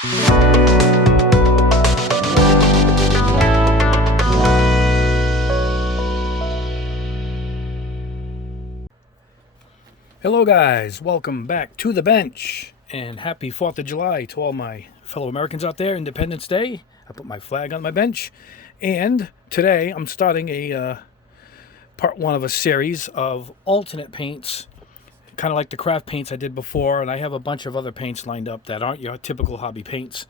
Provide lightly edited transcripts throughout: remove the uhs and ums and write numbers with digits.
Hello guys, welcome back to the bench, and happy 4th of July to all my fellow Americans out there. Independence Day. I put my flag on my bench, and today I'm starting a part one of a series of alternate paints, kind of like the craft paints I did before, and I have a bunch of other paints lined up that aren't your typical hobby paints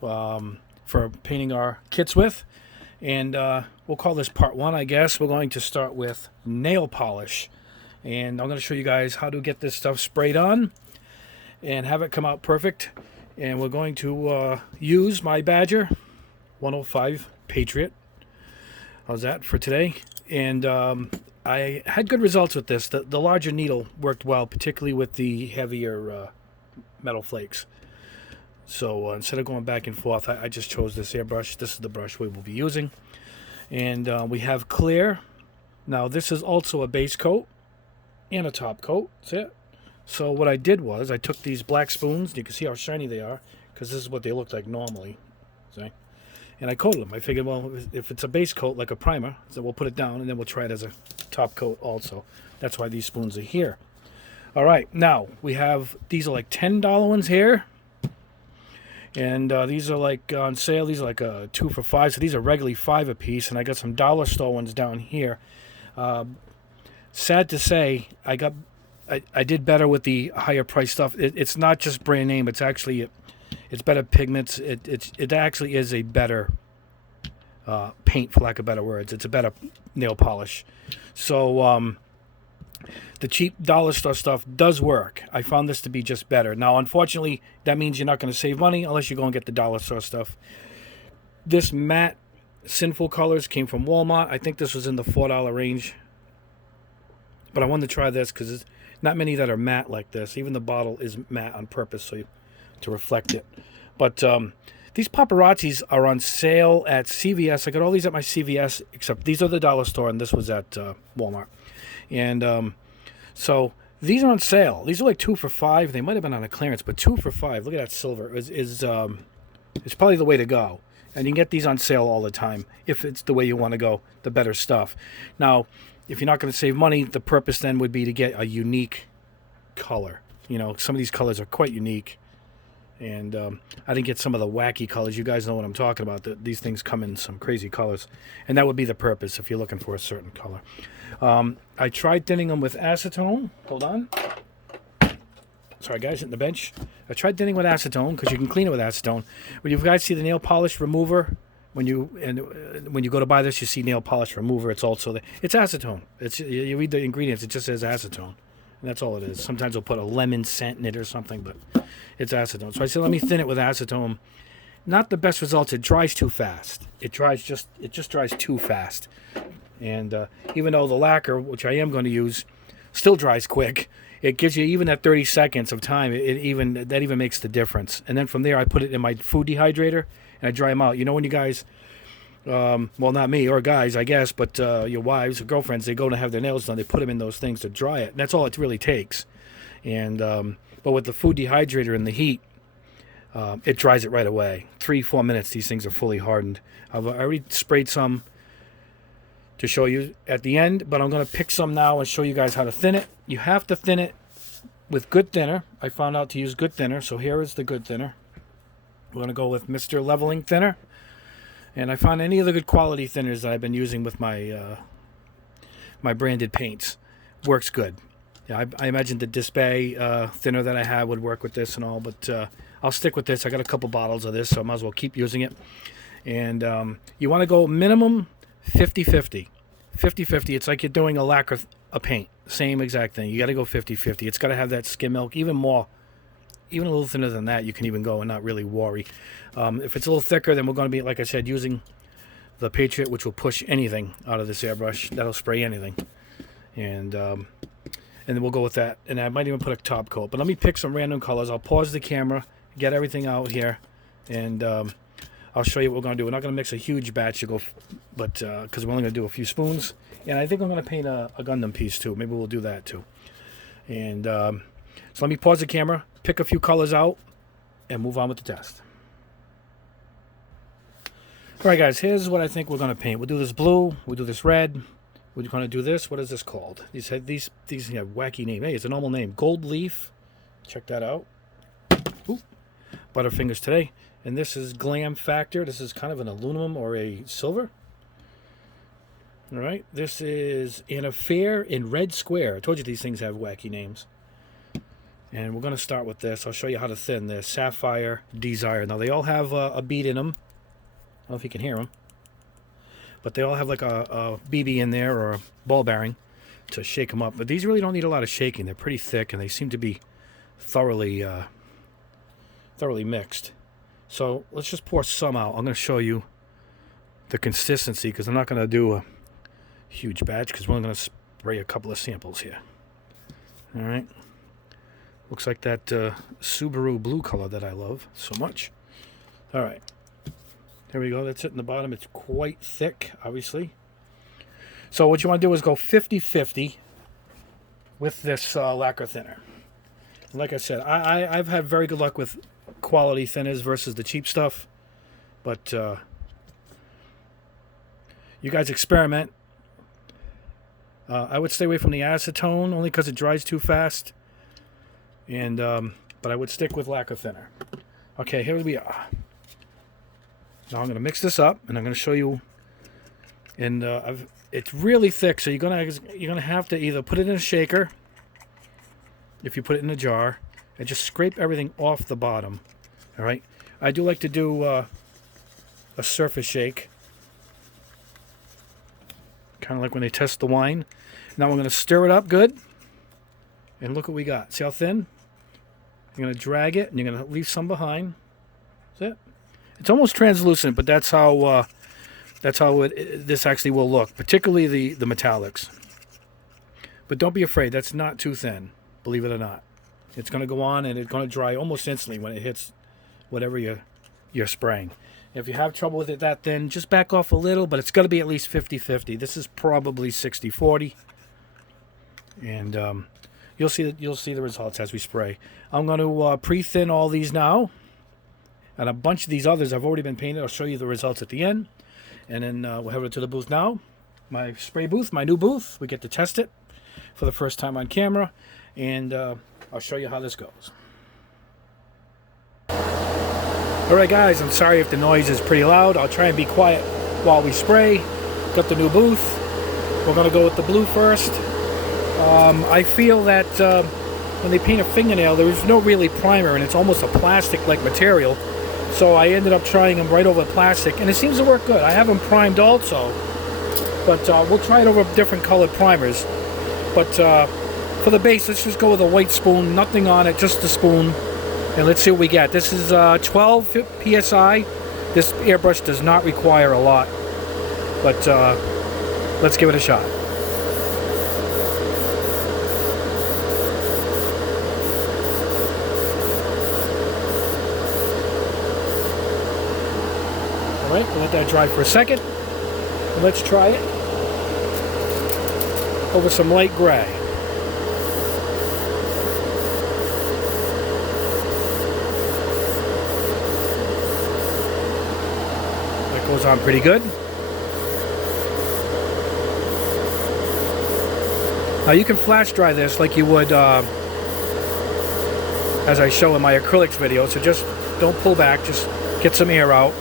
for painting our kits with, and we'll call this part one, I guess. We're going to start with nail polish. And I'm going to show you guys how to get this stuff sprayed on and have it come out perfect. And we're going to use my Badger 105 Patriot. How's that for today? And I had good results with this. The larger needle worked well, particularly with the heavier metal flakes. So instead of going back and forth, I just chose this airbrush. This is the brush we will be using. And we have clear. Now this is also a base coat and a top coat. That's it. So what I did was I took these black spoons. You can see how shiny they are because this is what they look like normally. See? And I coated them. I figured, well, if it's a base coat like a primer, so we'll put it down and then we'll try it as a top coat also. That's why these spoons are here. All right, now we have, these are like $10 ones here. And these are like on sale. These are like 2 for $5. So these are regularly $5 a piece. And I got some dollar store ones down here. Sad to say, I did better with the higher price stuff. It's not just brand name. It's actually it's better pigments. It actually is a better paint, for lack of better words. It's a better nail polish. So the cheap dollar store stuff does work. I found this to be just better. Now, unfortunately, that means you're not going to save money unless you go and get the dollar store stuff. This matte Sinful Colors came from Walmart. I think this was in the $4 range. But I wanted to try this because there's not many that are matte like this. Even the bottle is matte on purpose to reflect it. But these paparazzis are on sale at CVS. I got all these at my CVS, except these are the dollar store, and this was at Walmart. And so these are on sale. These are like 2 for $5. They might have been on a clearance, but 2 for $5. Look at that silver. It's probably the way to go. And you can get these on sale all the time if it's the way you want to go, the better stuff. Now, if you're not going to save money, the purpose then would be to get a unique color. You know, some of these colors are quite unique. And I didn't get some of the wacky colors. You guys know what I'm talking about. These things come in some crazy colors. And that would be the purpose if you're looking for a certain color. I tried thinning them with acetone. Hold on. Sorry, guys, hitting the bench. I tried thinning with acetone because you can clean it with acetone. When you guys see the nail polish remover, when you go to buy this, you see nail polish remover. It's also it's acetone. You read the ingredients, it just says acetone, and that's all it is. Sometimes they'll put a lemon scent in it or something, but it's acetone. So I said, let me thin it with acetone. Not the best results. It dries too fast. It just dries too fast. And even though the lacquer, which I am going to use, still dries quick, it gives you even that 30 seconds of time. That even makes the difference. And then from there, I put it in my food dehydrator. And I dry them out. You know when you guys, well, not me or guys, I guess, but your wives or girlfriends, they go to have their nails done. They put them in those things to dry it. And that's all it really takes. And but with the food dehydrator and the heat, it dries it right away. 3-4 minutes, these things are fully hardened. I already sprayed some to show you at the end, but I'm going to pick some now and show you guys how to thin it. You have to thin it with good thinner. I found out to use good thinner, so here is the good thinner. We're going to go with Mr. Leveling Thinner. And I found any of the good quality thinners that I've been using with my my branded paints. Works good. Yeah, I imagine the Display thinner that I had would work with this and all, but I'll stick with this. I got a couple bottles of this, so I might as well keep using it. And you want to go minimum 50-50. 50-50, it's like you're doing a lacquer, a paint. Same exact thing. You got to go 50-50. It's got to have that skim milk, even more. Even a little thinner than that, you can even go and not really worry. If it's a little thicker, then we're going to be, like I said, using the Patriot, which will push anything out of this airbrush. That'll spray anything. And then we'll go with that. And I might even put a top coat. But let me pick some random colors. I'll pause the camera, get everything out here, and I'll show you what we're going to do. We're not going to mix a huge batch, but because we're only going to do a few spoons. And I think I'm going to paint a Gundam piece too. Maybe we'll do that too. And so let me pause the camera, pick a few colors out, and move on with the test. Alright guys, here's what I think we're going to paint. We'll do this blue, we'll do this red, we're going to do this. What is this called? These have wacky name. Hey, it's a normal name. Gold leaf. Check that out. Ooh. Butterfingers today. And this is Glam Factor. This is kind of an aluminum or a silver. Alright, this is an affair in red square. I told you these things have wacky names. And we're going to start with this. I'll show you how to thin this. Sapphire Desire. Now they all have a bead in them. I don't know if you can hear them, but they all have like a BB in there or a ball bearing to shake them up. But these really don't need a lot of shaking. They're pretty thick and they seem to be thoroughly mixed. So let's just pour some out. I'm going to show you the consistency because I'm not going to do a huge batch because we're only going to spray a couple of samples here. All right. Looks like that Subaru blue color that I love so much. All right. There we go. That's it in the bottom. It's quite thick, obviously. So what you want to do is go 50-50 with this lacquer thinner. And like I said, I've had very good luck with quality thinners versus the cheap stuff. But you guys experiment. I would stay away from the acetone only because it dries too fast. And but I would stick with lacquer thinner. Okay, here we are. Now I'm going to mix this up, and I'm going to show you. And it's really thick, so you're gonna have to either put it in a shaker, if you put it in a jar, and just scrape everything off the bottom. All right. I do like to do a surface shake, kind of like when they test the wine. Now we're going to stir it up good, and look what we got. See how thin? You're going to drag it, and you're going to leave some behind. That's it. It's almost translucent, but that's how this actually will look, particularly the metallics. But don't be afraid. That's not too thin, believe it or not. It's going to go on, and it's going to dry almost instantly when it hits whatever you're spraying. If you have trouble with it that thin, just back off a little, but it's got to be at least 50-50. This is probably 60-40. And you'll see the results as we spray. I'm going to pre-thin all these now. And a bunch of these others have already been painted. I'll show you the results at the end. And then we'll head over to the booth now. My spray booth, my new booth. We get to test it for the first time on camera. And I'll show you how this goes. Alright guys, I'm sorry if the noise is pretty loud. I'll try and be quiet while we spray. Got the new booth. We're going to go with the blue first. I feel that when they paint a fingernail, there is no really primer, and it's almost a plastic-like material. So I ended up trying them right over plastic, and it seems to work good. I have them primed also, but we'll try it over different colored primers. But for the base, let's just go with a white spoon, nothing on it, just the spoon, and let's see what we get. This is 12 PSI. This airbrush does not require a lot, but let's give it a shot. Alright, we'll let that dry for a second. And let's try it over some light gray. That goes on pretty good. Now you can flash dry this like you would as I show in my acrylics video, so just don't pull back, just get some air out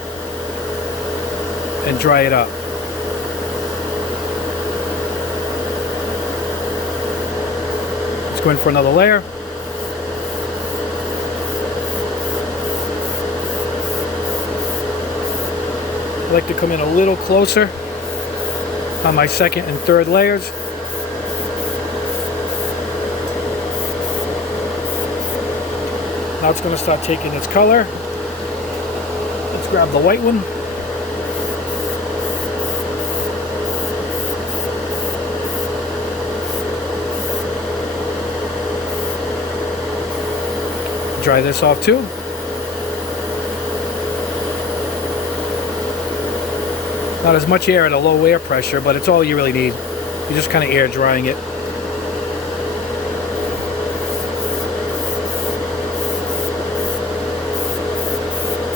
and dry it up. Let's go in for another layer. I like to come in a little closer on my second and third layers. Now it's going to start taking its color. Let's grab the white one. Dry this off too. Not as much air at a low air pressure, but it's all you really need. You're just kind of air drying it.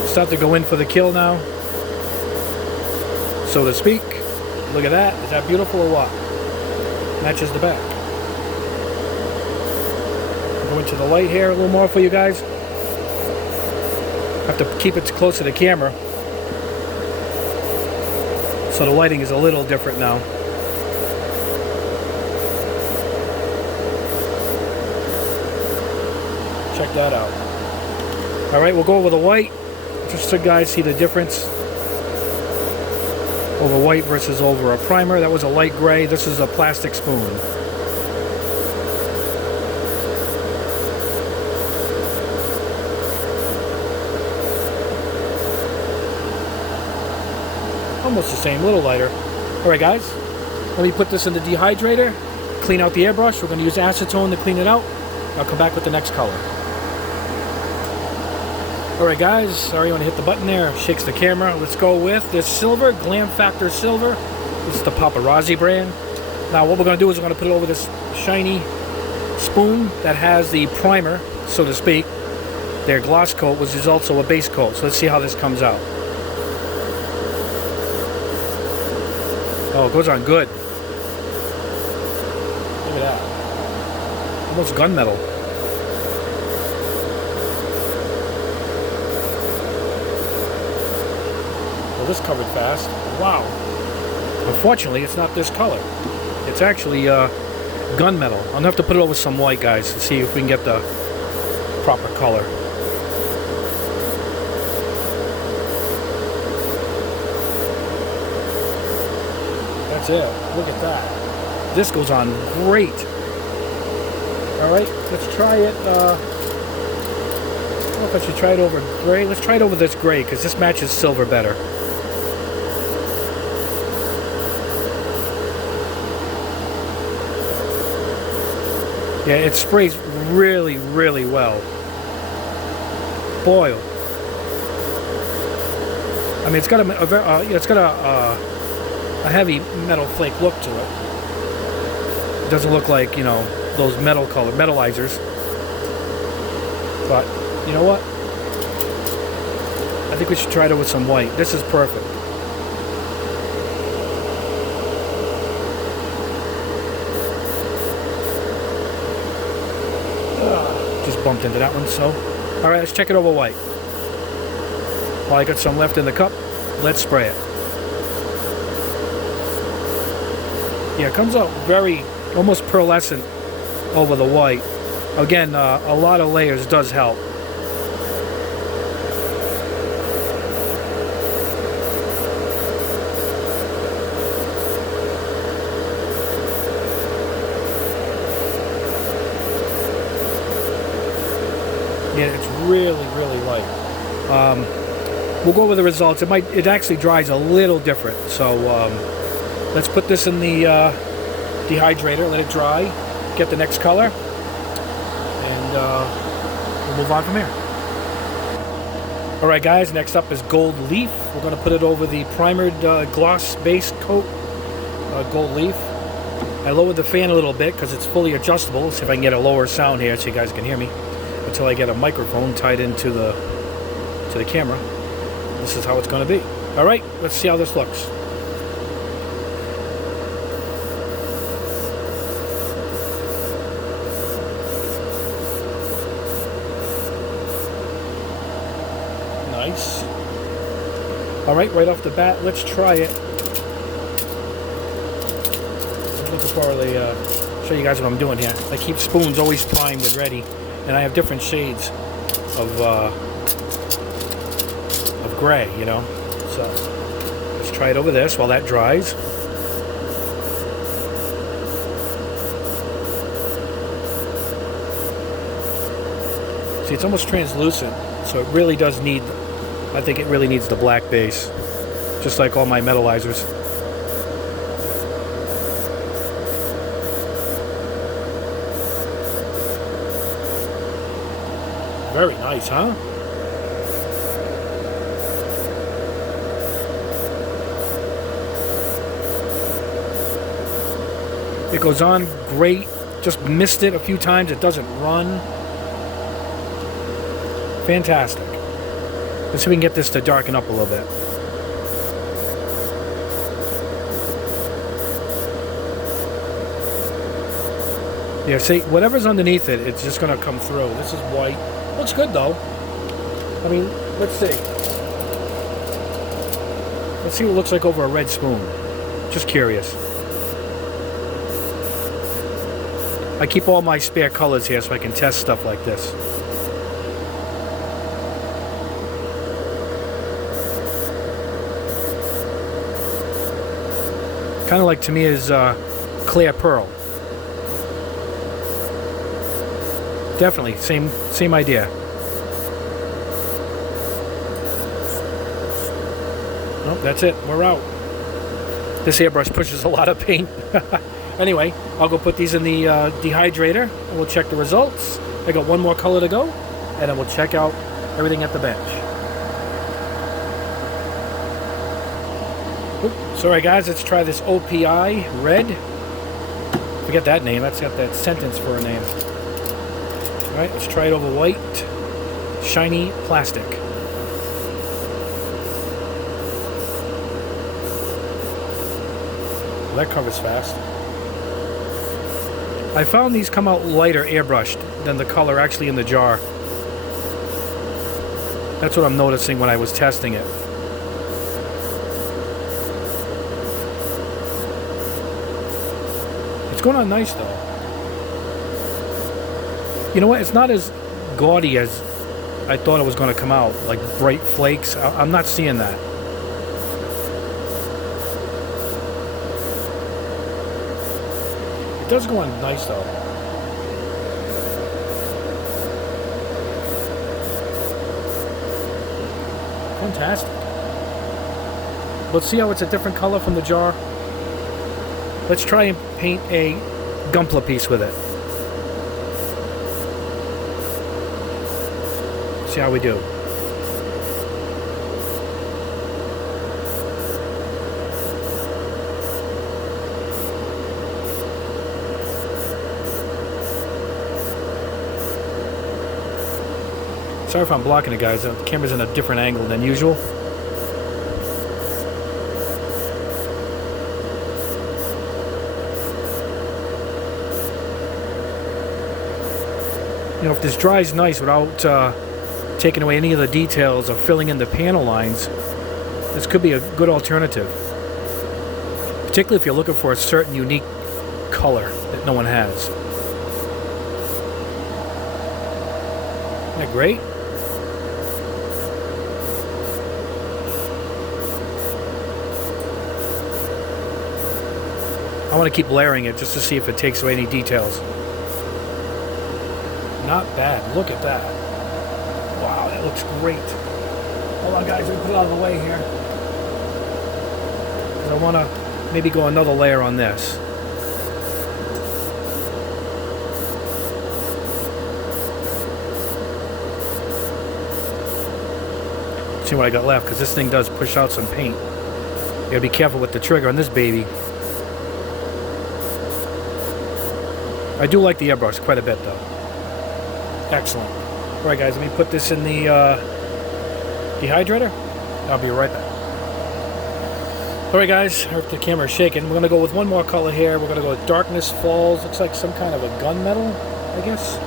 Start to go in for the kill now. so to speak. Look at that. Is that beautiful or what? Matches the back. Go into the light here a little more for you guys. Have to keep it close to the camera. So the lighting is a little different now. Check that out. Alright, we'll go over the white. Just so you guys see the difference. Over white versus over a primer. That was a light gray. This is a plastic spoon. Almost the same, a little lighter. Alright guys, let me put this in the dehydrator, clean out the airbrush. We're going to use acetone to clean it out. I'll come back with the next color. Alright guys, sorry, you want to hit the button there, shakes the camera. Let's go with this silver, Glam Factor Silver. This is the Paparazzi brand. Now what we're going to do is we're going to put it over this shiny spoon that has the primer, so to speak. Their gloss coat, which is also a base coat. So let's see how this comes out. Oh, it goes on good. Look at that. Almost gunmetal. Well, this covered fast. Wow. Unfortunately, it's not this color. It's actually gunmetal. I'm going to have to put it over some white, guys, to see if we can get the proper color. That's it. Look at that. This goes on great. Alright, let's try it. I don't know if I should try it over gray. Let's try it over this gray because this matches silver better. Yeah, it sprays really, really well. Boy. I mean, it's got a heavy metal flake look to it. It doesn't look like, you know, those metallizers. But you know what? I think we should try it with some white. This is perfect. Just bumped into that one. So, all right, let's check it over white. While I got some left in the cup, let's spray it. Yeah, it comes out very, almost pearlescent over the white. Again, a lot of layers does help. Yeah, it's really, really light. We'll go over the results. It actually dries a little different. So let's put this in the dehydrator, let it dry, get the next color, and we'll move on from here. Alright guys, next up is Gold Leaf. We're going to put it over the primered gloss base coat, Gold Leaf. I lowered the fan a little bit because it's fully adjustable. Let's see if I can get a lower sound here so you guys can hear me until I get a microphone tied into the camera. This is how it's going to be. Alright, let's see how this looks. Nice. Alright, right off the bat, let's try it. I'm looking for the show you guys what I'm doing here. I keep spoons always primed and ready, and I have different shades of gray, you know. So let's try it over this while that dries. See, it's almost translucent, so it really does need, I think it really needs the black base, just like all my metallizers. Very nice, huh? It goes on great. Just missed it a few times. It doesn't run. Fantastic. Let's see if we can get this to darken up a little bit. Yeah, see, whatever's underneath it, it's just going to come through. This is white. Looks good, though. I mean, let's see. Let's see what it looks like over a red spoon. Just curious. I keep all my spare colors here so I can test stuff like this. Kind of like to me is clear pearl. Definitely, same idea. Oh, that's it. We're out. This airbrush pushes a lot of paint. Anyway, I'll go put these in the dehydrator, and we'll check the results. I got one more color to go, and then we'll check out everything at the bench. Oops, sorry guys, let's try this OPI red. Forget that name. That's got that sentence for a name. All right, let's try it over white, shiny plastic. Well, that covers fast. I found these come out lighter airbrushed than the color actually in the jar. That's what I'm noticing when I was testing it. It's going on nice though. You know what? It's not as gaudy as I thought it was going to come out. Like bright flakes. I'm not seeing that. It does go on nice though. Fantastic. Let's see how it's a different color from the jar. Let's try and paint a Gunpla piece with it. See how we do. Sorry if I'm blocking it, guys. The camera's in a different angle than usual. You know, if this dries nice without taking away any of the details or filling in the panel lines, this could be a good alternative. Particularly if you're looking for a certain unique color that no one has. Isn't that great? I want to keep layering it just to see if it takes away any details. Not bad. Look at that. Wow, that looks great. Hold on, guys. Let me put it out of the way here. Because I want to maybe go another layer on this. See what I got left, because this thing does push out some paint. You gotta be careful with the trigger on this baby. I do like the airbrush quite a bit, though. Excellent. All right, guys, let me put this in the dehydrator. I'll be right back. All right, guys, the camera's shaking. We're going to go with one more color here. We're going to go with Darkness Falls. Looks like some kind of a gunmetal, I guess.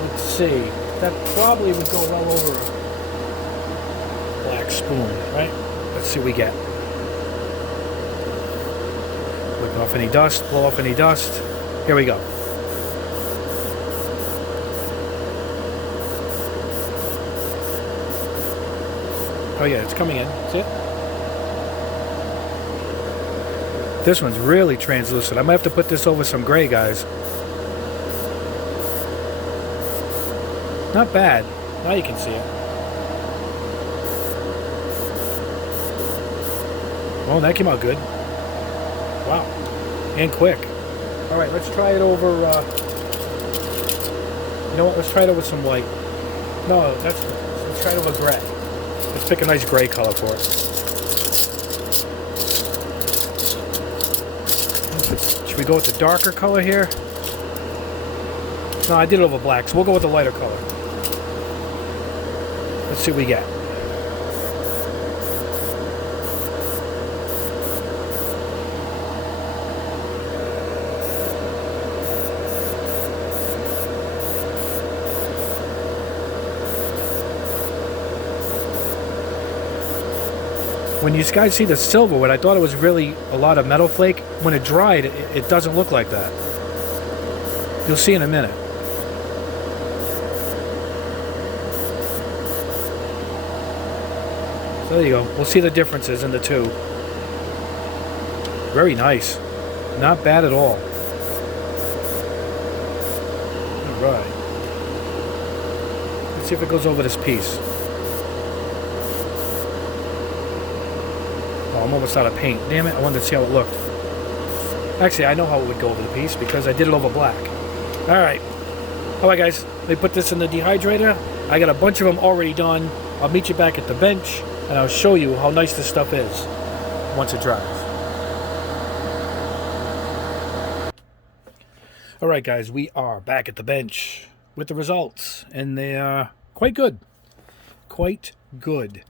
Let's see. That probably would go well over a black spoon, right? Let's see what we get. Wipe off any dust, blow off any dust. Here we go. Oh yeah, it's coming in. See it? This one's really translucent. I might have to put this over some gray, guys. Not bad. Now you can see it. Oh, that came out good. Wow. And quick. All right, let's try it over, you know what, let's try it over some white. No, let's try it over gray. Let's pick a nice gray color for it. Should we go with the darker color here? No, I did it over black, so we'll go with the lighter color. Let's see what we get. when you guys see the silver, what I thought it was really a lot of metal flake, when it dried, it doesn't look like that. You'll see in a minute. So there you go. We'll see the differences in the two. Very nice. Not bad at all. Alright. Let's see if it goes over this piece. Oh, I'm almost out of paint. Damn it, I wanted to see how it looked. Actually, I know how it would go over the piece because I did it over black. Alright. Alright guys, let me put this in the dehydrator. I got a bunch of them already done. I'll meet you back at the bench and I'll show you how nice this stuff is once it dries. Alright guys, we are back at the bench with the results, and they are quite good. Quite good.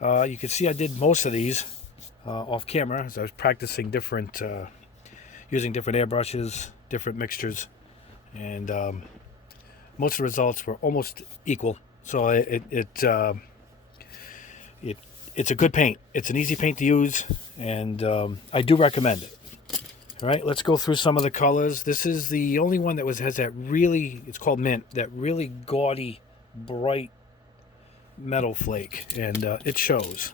You can see I did most of these off camera as I was practicing different, using different airbrushes, different mixtures, and most of the results were almost equal. So it's a good paint. It's an easy paint to use, and I do recommend it. All right, let's go through some of the colors. This is the only one that has that really, it's called mint, that really gaudy, bright metal flake, and it shows.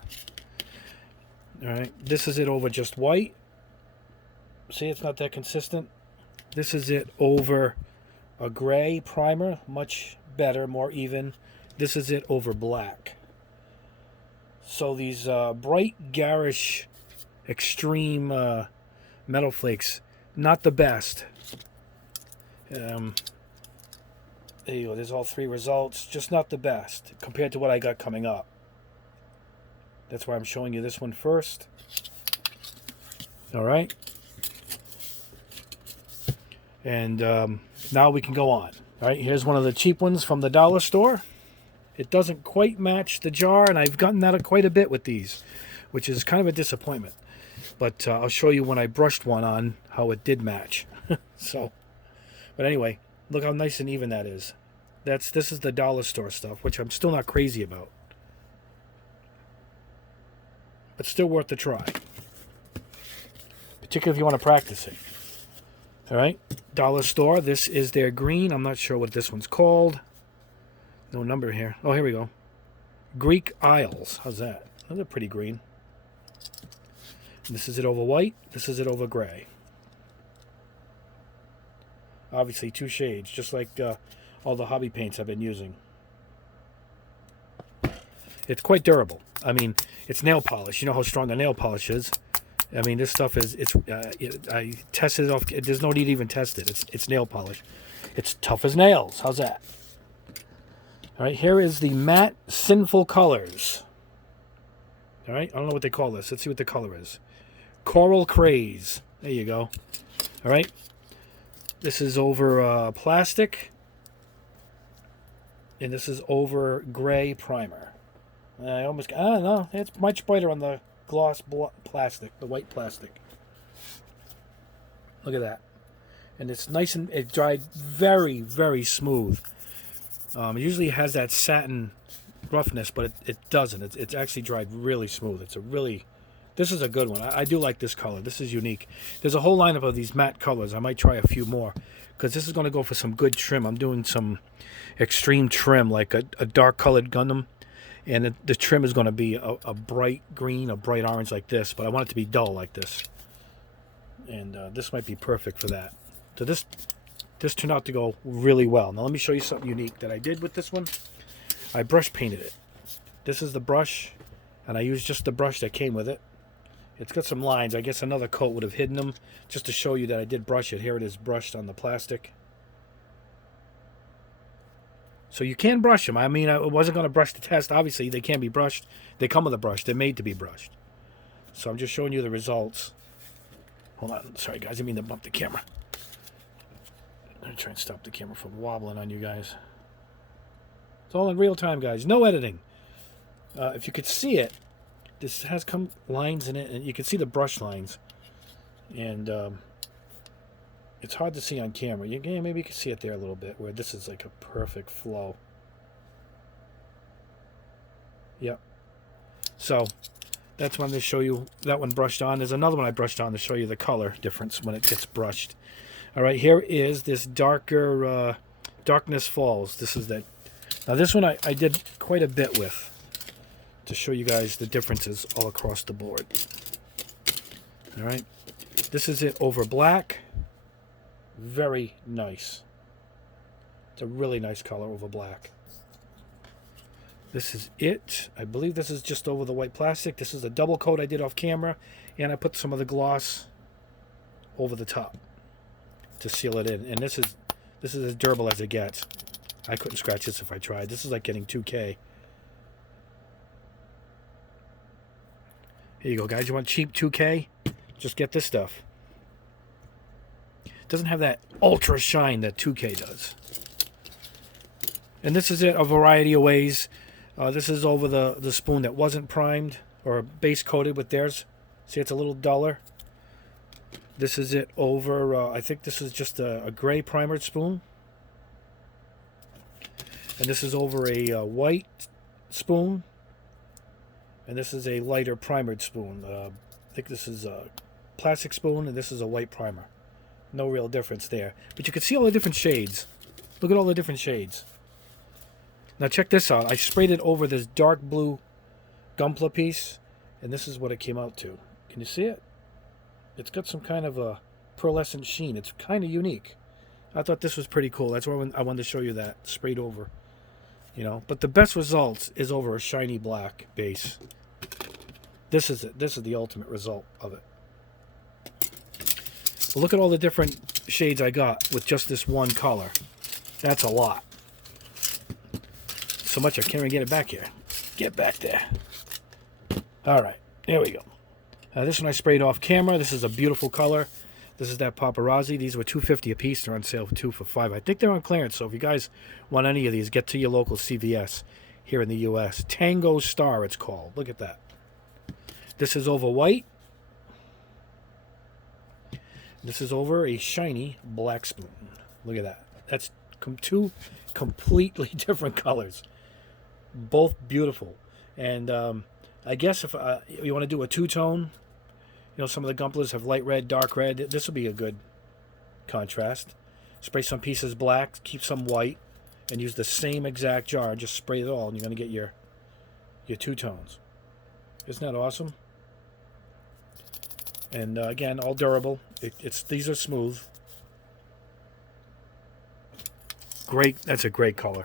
All right, this is it over just white. See, it's not that consistent. This is it over a gray primer, much better, more even. This is it over black. So these bright, garish, extreme metal flakes, not the best. There you go, there's all three results, just not the best compared to what I got coming up. That's why I'm showing you this one first. Alright, and now we can go on. Alright, here's one of the cheap ones from the dollar store. It doesn't quite match the jar, and I've gotten that quite a bit with these, which is kind of a disappointment. But I'll show you when I brushed one on how it did match. So, but anyway, look how nice and even that is. This is the dollar store stuff, which I'm still not crazy about, but still worth the try, particularly if you want to practice it. All right, dollar store. This is their green. I'm not sure what this one's called. No number here. Oh, here we go. Greek Isles. How's that? That's a pretty green. This is it over white. This is it over gray. Obviously, two shades, just like all the hobby paints I've been using. It's quite durable. I mean, it's nail polish. You know how strong the nail polish is. I mean, this stuff is. I tested it off. There's no need to even test it. It's nail polish. It's tough as nails. How's that? All right. Here is the matte Sinful Colors. All right. I don't know what they call this. Let's see what the color is. Coral Craze. There you go. All right. This is over plastic. And this is over gray primer. I don't know. It's much brighter on the gloss plastic, the white plastic. Look at that. And it's nice, and it dried very, very smooth. It usually has that satin roughness, but it doesn't. It's actually dried really smooth. This is a good one. I do like this color. This is unique. There's a whole lineup of these matte colors. I might try a few more because this is going to go for some good trim. I'm doing some extreme trim, like a dark colored Gundam, and the trim is going to be a bright green, a bright orange like this, but I want it to be dull like this. And this might be perfect for that. So this turned out to go really well. Now let me show you something unique that I did with this one. I brush painted it. This is the brush, and I used just the brush that came with it. It's got some lines. I guess another coat would have hidden them, just to show you that I did brush it. Here it is brushed on the plastic. So you can brush them. I mean, I wasn't going to brush the test. Obviously, they can be brushed. They come with a brush. They're made to be brushed. So I'm just showing you the results. Hold on. Sorry, guys. I didn't mean to bump the camera. I'm going to try and stop the camera from wobbling on you guys. It's all in real time, guys. No editing. If you could see it, this has lines in it, and you can see the brush lines. And it's hard to see on camera. Maybe you can see it there a little bit, where this is like a perfect flow. Yep. So That's one to show you. That one brushed on. There's another one I brushed on to show you the color difference when it gets brushed. All right, here is this darker Darkness Falls. This is that. Now this one I did quite a bit with to show you guys the differences all across the board. All right, this is it over black. Very nice. It's a really nice color over black. This is it. I believe this is just over the white plastic. This is a double coat I did off camera, and I put some of the gloss over the top to seal it in. And this is as durable as it gets. I couldn't scratch this if I tried. This is like getting 2K. Here you go, guys. You want cheap 2K? Just get this stuff. It doesn't have that ultra shine that 2K does. And this is it a variety of ways. This is over the spoon that wasn't primed or base coated with theirs. See, it's a little duller. This is it over, I think this is just a gray primered spoon. And this is over a white spoon. And this is a lighter primered spoon. I think this is a plastic spoon and this is a white primer. No real difference there. But you can see all the different shades. Look at all the different shades. Now check this out. I sprayed it over this dark blue Gunpla piece. And this is what it came out to. Can you see it? It's got some kind of a pearlescent sheen. It's kind of unique. I thought this was pretty cool. That's why I wanted to show you that. Sprayed over. You know, but the best results is over a shiny black base. This is it. This is the ultimate result of it. But look at all the different shades I got with just this one color. That's a lot. So much I can't even get it back here. Get back there. All right, there we go. This one I sprayed off camera. This is a beautiful color. This is that paparazzi. These were $2.50 a piece. They're on sale for $2 for $5. I think they're on clearance. So if you guys want any of these, get to your local CVS here in the U.S. Tango Star, it's called. Look at that. This is over white. This is over a shiny black spoon. Look at that. That's two completely different colors. Both beautiful. And I guess if you want to do a two-tone, you know, some of the Gunplas have light red, dark red. This will be a good contrast. Spray some pieces black, keep some white, and use the same exact jar. Just spray it all, and you're going to get your two tones. Isn't that awesome? And again, all durable. These are smooth. Great. That's a great color.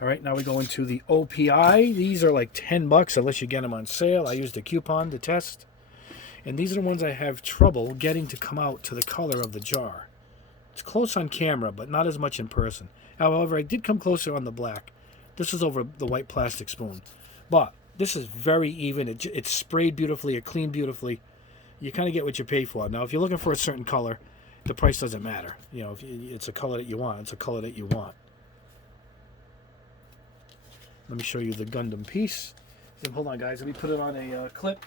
All right, now we go into the OPI. These are like $10 unless you get them on sale. I used a coupon to test. And these are the ones I have trouble getting to come out to the color of the jar. It's close on camera, but not as much in person. However, I did come closer on the black. This is over the white plastic spoon. But this is very even. It's sprayed beautifully. It cleaned beautifully. You kind of get what you pay for. Now, if you're looking for a certain color, the price doesn't matter. You know, if it's a color that you want, it's a color that you want. Let me show you the Gundam piece. Hold on, guys. Let me put it on a clip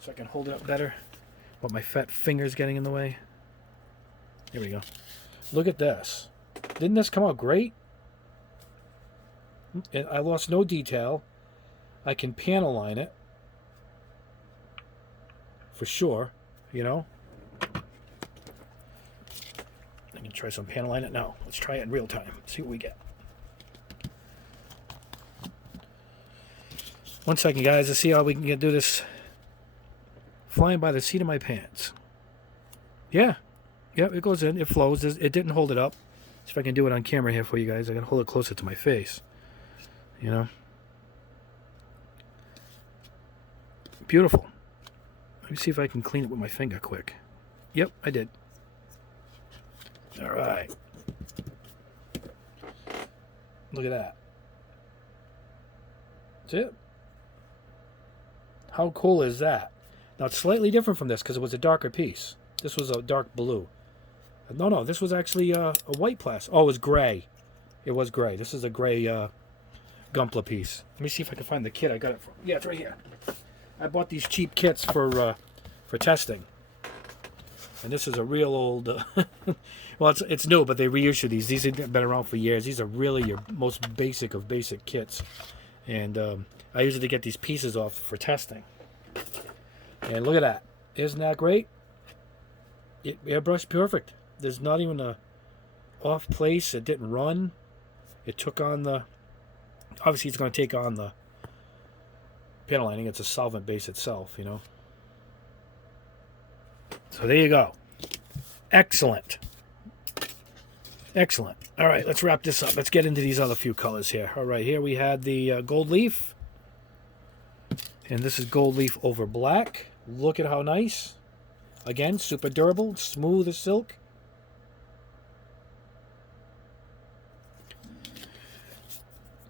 so I can hold it up better. But my fat finger's getting in the way. Here we go. Look at this. Didn't this come out great? I lost no detail. I can panel line it. For sure. You know? I can try some panel line it now. Let's try it in real time. See what we get. 1 second, guys. Let's see how we can do this. Flying by the seat of my pants. Yeah. Yeah, it goes in. It flows. It didn't hold it up. See if I can do it on camera here for you guys. I got to hold it closer to my face. You know? Beautiful. Let me see if I can clean it with my finger quick. Yep, I did. All right. Look at that. That's it. How cool is that? Now, it's slightly different from this because it was a darker piece. This was a dark blue. No, this was actually a white plastic. Oh, it was gray. It was gray. This is a gray Gunpla piece. Let me see if I can find the kit I got it from. Yeah, it's right here. I bought these cheap kits for testing. And this is a real old... well, it's new, but they reissue these. These have been around for years. These are really your most basic of basic kits. And I use it to get these pieces off for testing. And look at that. Isn't that great? It airbrushed perfect. There's not even a off place. It didn't run. It took on the... Obviously, it's going to take on the panel lining. It's a solvent base itself, you know. So there you go. Excellent. Excellent. All right, let's wrap this up. Let's get into these other few colors here. All right, here we had the gold leaf. And this is gold leaf over black. Look at how nice. Again, super durable, smooth as silk.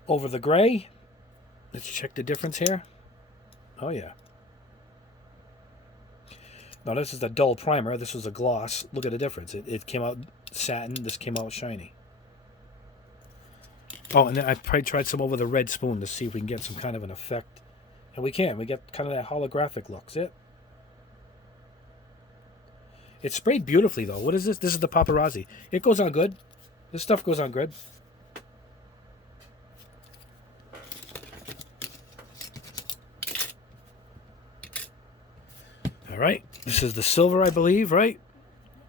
Over the gray. Let's check the difference here. Oh, yeah. Now, this is the dull primer. This was a gloss. Look at the difference. It came out satin. This came out shiny. Oh, and then I probably tried some over the red spoon to see if we can get some kind of an effect. And we can. We get kind of that holographic look. See it? It's sprayed beautifully, though. What is this? This is the paparazzi. It goes on good. This stuff goes on good. All right. This is the silver, I believe, right?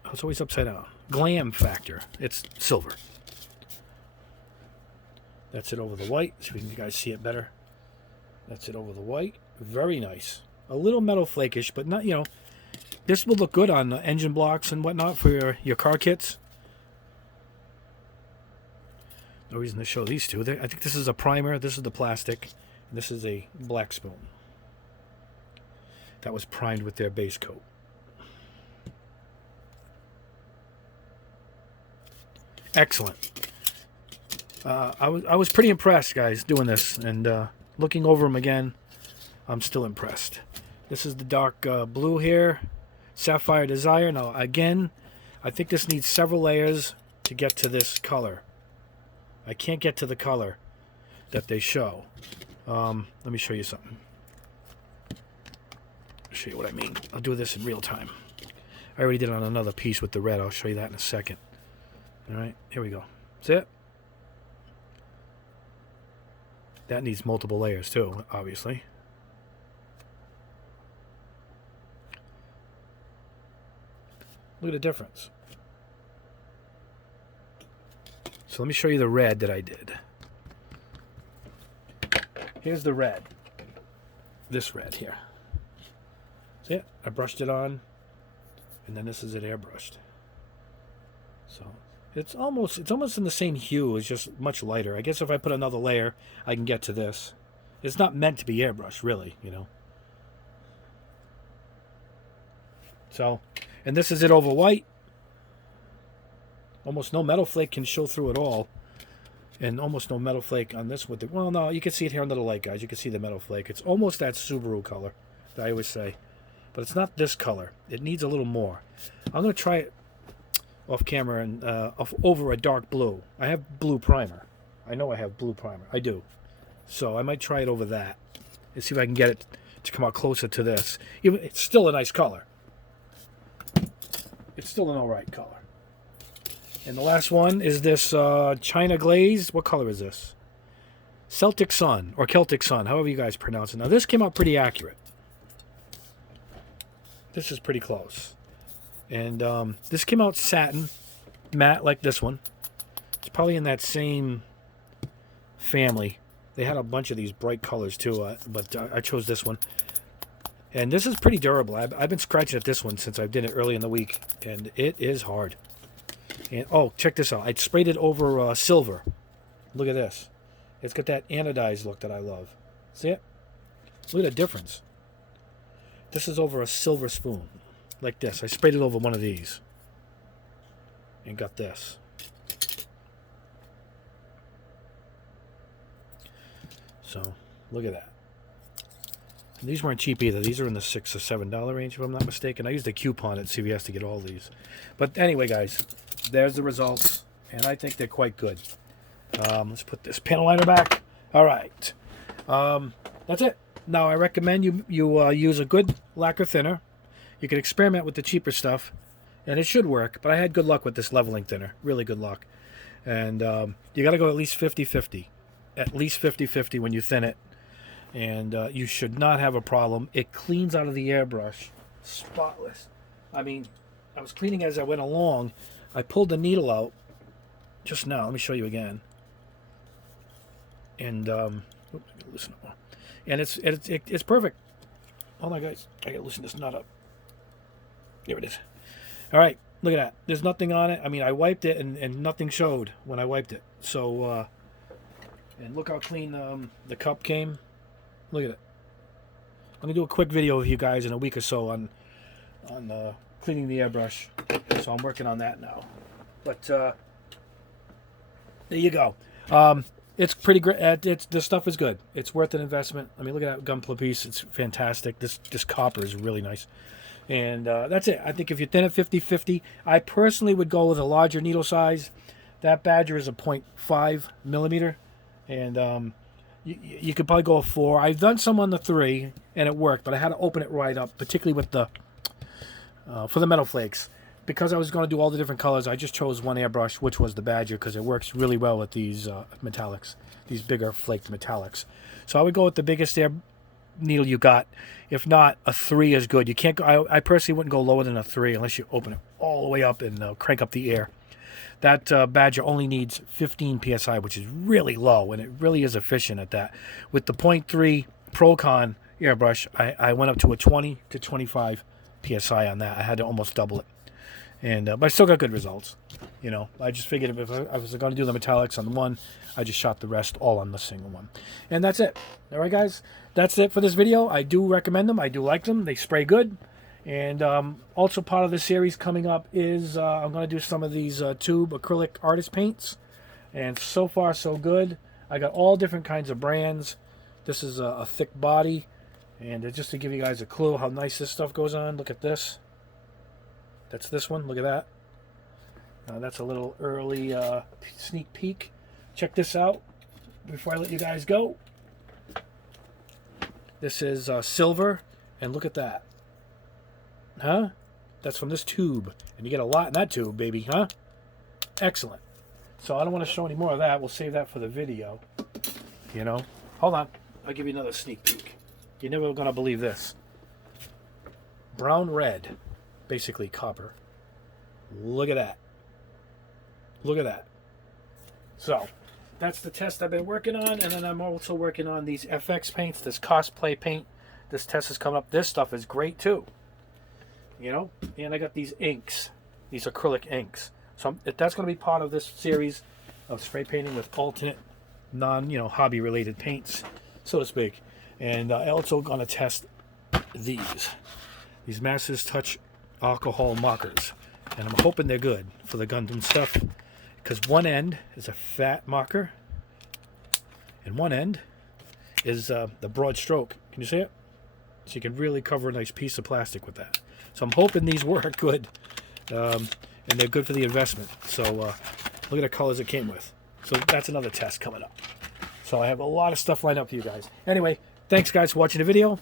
Oh, it's always upside down. Glam factor. It's silver. That's it over the white. So we can you guys see it better. That's it over the white. Very nice. A little metal flakish, but not, you know, this will look good on engine blocks and whatnot for your car kits. No reason to show these two. I think this is a primer. This is the plastic. And this is a black spoon. That was primed with their base coat. Excellent. I was pretty impressed, guys, doing this. And looking over them again, I'm still impressed. This is the dark blue here. Sapphire Desire. Now, again, I think this needs several layers to get to this color. I can't get to the color that they show. Let me show you something. I'll show you what I mean. I'll do this in real time. I already did it on another piece with the red. I'll show you that in a second. All right, here we go. See it? That needs multiple layers too, obviously. Look at the difference. So let me show you the red that I did. Here's the red. This red here. See it? I brushed it on, and then this is it airbrushed. So it's almost in the same hue. It's just much lighter. I guess if I put another layer, I can get to this. It's not meant to be airbrushed, really, you know. So, and this is it over white. Almost no metal flake can show through at all. And almost no metal flake on this with the... Well, no, you can see it here under the light, guys. You can see the metal flake. It's almost that Subaru color that I always say. But it's not this color. It needs a little more. I'm going to try it off camera and over a dark blue. I have blue primer. I know I have blue primer. I do. So I might try it over that and see if I can get it to come out closer to this. Even it's still a nice color. It's still an alright color. And the last one is this China Glaze. What color is this? Celtic Sun, or Celtic Sun, however you guys pronounce it. Now, this came out pretty accurate. This is pretty close. And this came out satin, matte, like this one. It's probably in that same family. They had a bunch of these bright colors, too, but I chose this one. And this is pretty durable. I've been scratching at this one since I did it early in the week, and it is hard. And oh, check this out. I sprayed it over silver. Look at this. It's got that anodized look that I love. See it? Look at the difference. This is over a silver spoon. Like this. I sprayed it over one of these. And got this. So, look at that. And these weren't cheap either. These are in the $6 or $7 range, if I'm not mistaken. I used a coupon at CVS to get all these. But anyway, guys, there's the results. And I think they're quite good. Let's put this panel liner back. All right. That's it. Now, I recommend you use a good lacquer thinner. You can experiment with the cheaper stuff, and it should work. But I had good luck with this leveling thinner. Really good luck. And you got to go at least 50-50. At least 50-50 when you thin it. and you should not have a problem. It cleans out of the airbrush spotless. I mean, I was cleaning as I went along. I pulled the needle out just now. Let me show you again. And loosen up more. And it's perfect. Hold on, guys. I gotta loosen this nut up. There it is. All right, look at that. There's nothing on it. I mean, I wiped it, and nothing showed when I wiped it. So, and look how clean the cup came. Look at it. I'm gonna do a quick video with you guys in a week or so on cleaning the airbrush. So I'm working on that now. But there you go. It's pretty great. The stuff is good. It's worth an investment. I mean, look at that gunpla piece. It's fantastic. This copper is really nice. And that's it. I think if you're thin at 50/50, I personally would go with a larger needle size. That Badger is a 0.5 millimeter. And you could probably go a 4. I've done some on the 3, and it worked. But I had to open it right up, particularly with the for the metal flakes. Because I was going to do all the different colors, I just chose one airbrush, which was the Badger, because it works really well with these metallics, these bigger flaked metallics. So I would go with the biggest needle you got. If not, a 3 is good. You can't go. I personally wouldn't go lower than a 3 unless you open it all the way up and crank up the air. That Badger only needs 15 psi, which is really low, and it really is efficient at that. With the 0.3 Pro-Con airbrush, I went up to a 20 to 25 psi on that. I had to almost double it. And but I still got good results. You know, I just figured if I was going to do the metallics on the one, I just shot the rest all on the single one. And that's it. All right, guys. That's it for this video. I do recommend them. I do like them. They spray good. And also part of the series coming up is I'm going to do some of these tube acrylic artist paints. And so far, so good. I got all different kinds of brands. This is a thick body. And just to give you guys a clue how nice this stuff goes on, look at this. That's this one. Look at that. That's a little early sneak peek. Check this out before I let you guys go. This is silver, and look at that. Huh? That's from this tube. And you get a lot in that tube, baby, huh? Excellent. So I don't want to show any more of that. We'll save that for the video. You know? Hold on. I'll give you another sneak peek. You're never going to believe this. Brown red. Basically copper. Look at that. Look at that. So that's the test I've been working on, and then I'm also working on these FX paints, this cosplay paint. This test is coming up. This stuff is great too. You know, and I got these inks, these acrylic inks. So that's going to be part of this series of spray painting with alternate, hobby related paints, so to speak. And I also going to test these Masters Touch alcohol markers, and I'm hoping they're good for the Gundam stuff, because one end is a fat marker and one end is the broad stroke. Can you see it? So you can really cover a nice piece of plastic with that. So I'm hoping these work good, and they're good for the investment. So look at the colors it came with. So that's another test coming up. So I have a lot of stuff lined up for you guys. Anyway, thanks guys for watching the video.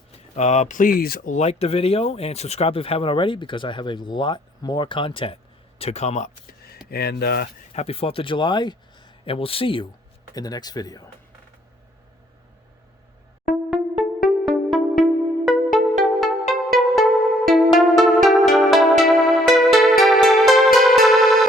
Please like the video and subscribe if you haven't already, because I have a lot more content to come up. And happy 4th of July, and we'll see you in the next video.